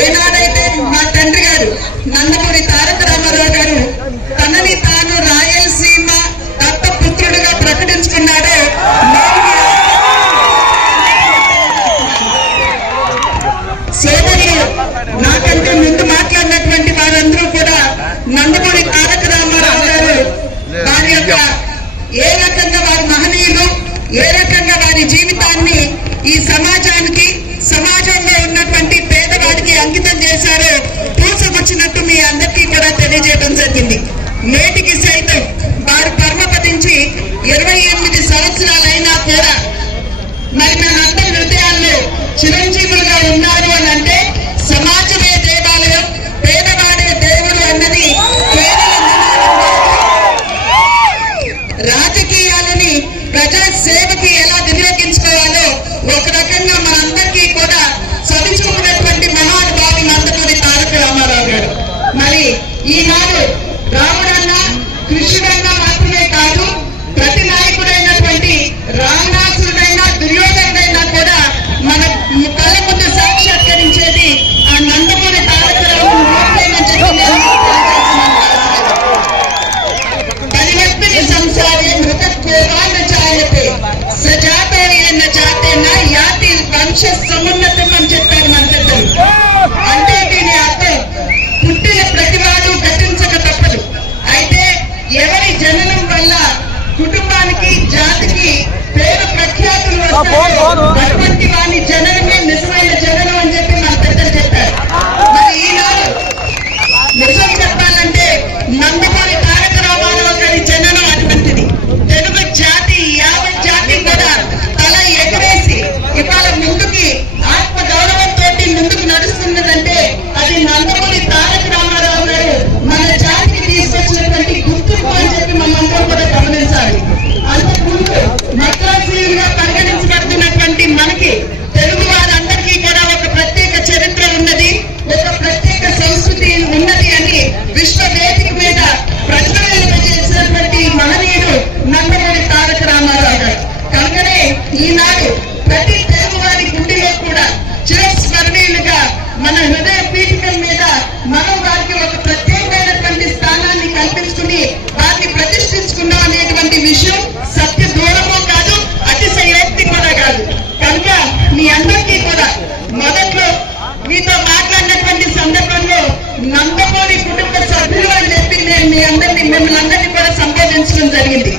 ఏనాడైతే మా తండ్రి గారు నందమూరి తారక రామారావు గారు తనని తాను రాయలసీమ దత్తపుత్రుడిగా ప్రకటించుకున్నాడో సోదరులు నాకంటే ముందు మాట్లాడినటువంటి వారందరూ కూడా నందమూరి తారక రామారావు గారు వారి యొక్క ఏ రకంగా వారి మహనీయులు ఏ రకంగా వారి జీవితాన్ని ఈ సమాజానికి సమాజంలో ఉన్నటువంటి పేదవాడికి అంకితం చేశారో పూసగుచ్చినట్టు మీ అందరికీ కూడా తెలియజేయడం జరిగింది. నేటికి సైతం వారు పరమపదించి 28 సంవత్సరాలైనా కూడా మరి మనందరి హృదయాల్లో చిరంజీవులుగా ఉన్నారు అని అంటే సమాజమే దేవాలయం, పేదవాడే దేవుడు అన్నది రాజకీయాలని ప్రజా సేవకి ఎలా వినియోగించుకోవాలో ఒక రకంగా మనందరికీ కూడా చదువుకున్నటువంటి మహానుభావి నందమూరి తారక రామారావు గారు. మరి ఈనాడు రాముడన్నా కృష్ణుడన్నా మాత్రమే కాదు, ప్రతి నాయకుడైనటువంటి రావణాసురుడైనా దుర్యోధనుడైనా కూడా మన కళ్ళ ముందు సాక్షాత్కరించేది ఆ నందమూరి తారక రామారావు. పరివర్తన సంసారే మృతత్వాన్న చాయతే సజాతే न जाते न याति వంశ సమున్నతం అని చెప్పారు మన పెద్దలు. అంటే దీని అర్థం పుట్టిన ప్రతివాడు గతించక తప్పదు. అయితే ఎవరి జననం వల్ల కుటుంబానికి జాతికి పేరు ప్రఖ్యాతులు వస్తాయో అటువంటి వాని జననమే నిజమైన జననం అని చెప్పి మన పెద్దలు చెప్పారు. మరి ఈనాడు నిజం చెప్పాలంటే నందమూరి తారక రామారావు గారి జననం అటువంటిది. తెలుగు జాతి యావత్ జాతి కూడా తల ఎగరేసి ఇవాళ ముందుకి ఆత్మ గౌరవంతో ముందుకు నడుస్తున్నదంటే అది నందమూరి తారక రామారావు గారు మన జాతికి తీసుకొచ్చినటువంటి గుర్తింపు అని చెప్పి మనందరం కూడా గమనించాలి. అంతకుముందు మద్రాసీయులుగా పరిగణించబడుతున్నటువంటి మనకి తెలుగు వారందరికీ కూడా ఒక ప్రత్యేక చరిత్ర ఉన్నది, ఒక ప్రత్యేక సంస్కృతి ఉన్నది అని విశ్వవేదిక మీద ప్రజలను చేసినటువంటి మహనీయుడు నందమూరి తారక రామారావు గారు. కనుకనే ఈనాడు ప్రతి తెలుగు వారి గుండెలో కూడా చిరస్మరణీయులుగా మన హృదయ పీఠికల మీద మనం వారికి ఒక ప్రత్యేకమైనటువంటి స్థానాన్ని కల్పించుకుని వారిని ప్రతిష్ఠించుకున్నాం అనేటువంటి విషయం సత్య దూరమో కాదు, అతిశయోక్తి కూడా కాదు. కనుక మీ అందరికీ కూడా మొదట్లో మీతో మాట్లాడినటువంటి సందర్భంలో నందమూరి కుటుంబ సభ్యులు అని చెప్పి నేను మిమ్మల్ని అందరినీ కూడా సంబోధించడం జరిగింది.